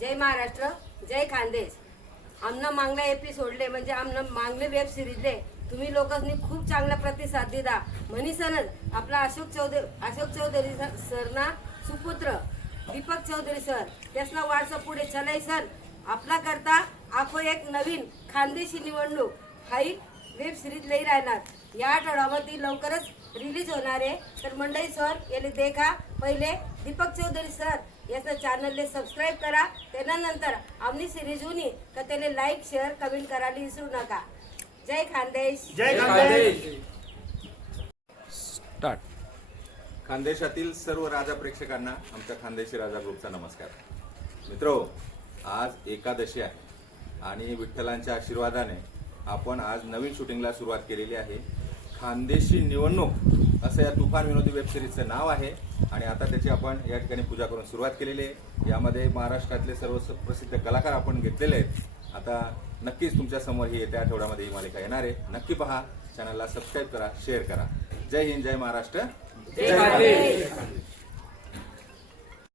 जय महाराष्ट्र जय खानदेश. आमनं मांगला एपी सोडले म्हणजे आमनं मांगले वेब सिरीजले. तुम्ही लोकांनी खूप चांगला प्रतिसाद दिला. म्हणीसनच आपला अशोक चौधरी अशोक चौधरी सर- सरना सुपुत्र दीपक चौधरी सर त्यासना वारसा पुढे चलाई सर. आपला करता आखो एक नवीन खानदेशी निवडणूक. हाई वेब सिरीज लई राहणार. या आठवड्यामध्ये लवकरच रिलीज होणार आहे. तर मंडळी सर याले देखा. पहिले दीपक चौधरी सर याचं चॅनलले सबस्क्राईब करा. त्यानंतर आमनी सिरीज होणी तर त्याला लाईक शेअर कमेंट करायला विसरू नका. जय खानदेश. जय खानदेश. स्टार्ट खानदेशातील सर्व राजा प्रेक्षकांना आमच्या खानदेशी राजा ग्रुपचा नमस्कार. मित्रो आज एकादशी आहे आणि विठ्ठलांच्या आशीर्वादाने आपण आज नवीन शूटिंगला सुरुवात केलेली आहे. खानदेशी निवडणूक असं या तुफान विनोदी वेबसिरीजचं नाव आहे. आणि आता त्याची आपण या ठिकाणी पूजा करून सुरुवात केलेली आहे. यामध्ये महाराष्ट्रातले सर्व स- प्रसिद्ध कलाकार आपण घेतलेले आहेत. आता नक्कीच तुमच्यासमोर ही येत्या आठवड्यामध्ये ही मालिका येणार आहे. नक्की पहा चॅनलला सबस्क्राईब करा शेअर करा. जय हिंद जय महाराष्ट्र. जय